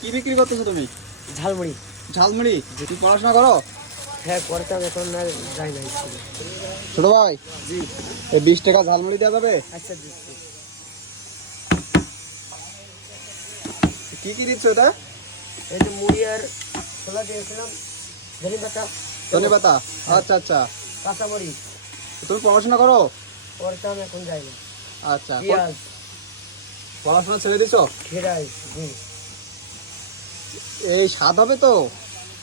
কি বিক্রি করতেছো তুমি? ঝালমুড়ি। ঝালমুড়ি। তুমি পড়াশোনা করো? হ্যাঁ করতাম, এখন আর যাই না স্কুলে। ছোট ভাই, জি। এই 20 টাকা ঝালমুড়ি দেওয়া যাবে? আচ্ছা দিচ্ছি। কি কি দিচ্ছ এটা? এই যে মুড়ি আর ছোলা দিয়েছিলাম, ধনে পাতা, ধনেপাতা। আচ্ছা আচ্ছা। কাঁচামরিচ। তুমি পড়াশোনা করো? করতাম, এখন যাই না। আচ্ছা, পেঁয়াজ, পড়াশোনা ছেড়ে দিছো? খেরাই। জি। এই স্বাদ হবে তো?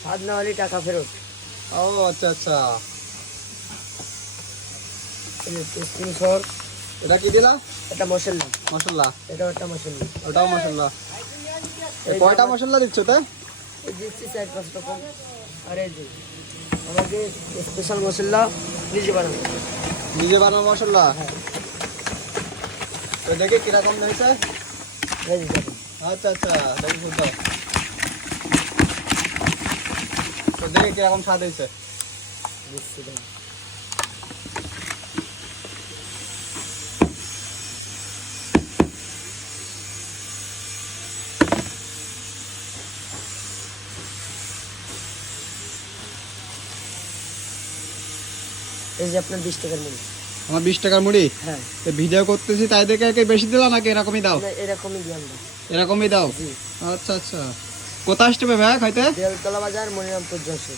স্বাদ না হলে টাকা ফেরত। ও আচ্ছা আচ্ছা। এই যে টেস্টিং সর, এটা কি দিলা? এটা মশলা, মশলা। এটাও একটা মশলা। ওটাও মশলা। এই কয়টা যে মশলা দিচ্ছ তে? এই দিচ্ছি 4-5 রকম। আর এই যে আমাকে স্পেশাল মশলা নিজে বানানো। নিজে বানানো মশলা। হ্যাঁ, তো দেখে কিরকম হয়েছে? এই যে দেখুন। আচ্ছা আচ্ছা, দেখি খুব দাও। তো দেখে কিরকম স্বাদ হয়েছে? দিচ্ছি দেখুন। এই যে আপনার 20 টাকার মুড়ি। আমার 20 টাকার মুড়ি। হ্যাঁ, ভিডিও করতেছি তাই দেখে কি বেশি দিলা নাকি এরকমই দাও? না এরকমই দিয়ে আমরা। এরকমই দাও। জি। আচ্ছা আচ্ছা। কোথায় আসতে হবে ভাই খাইতে? বেলতলা বাজার, মনিরামপুর, যশোর।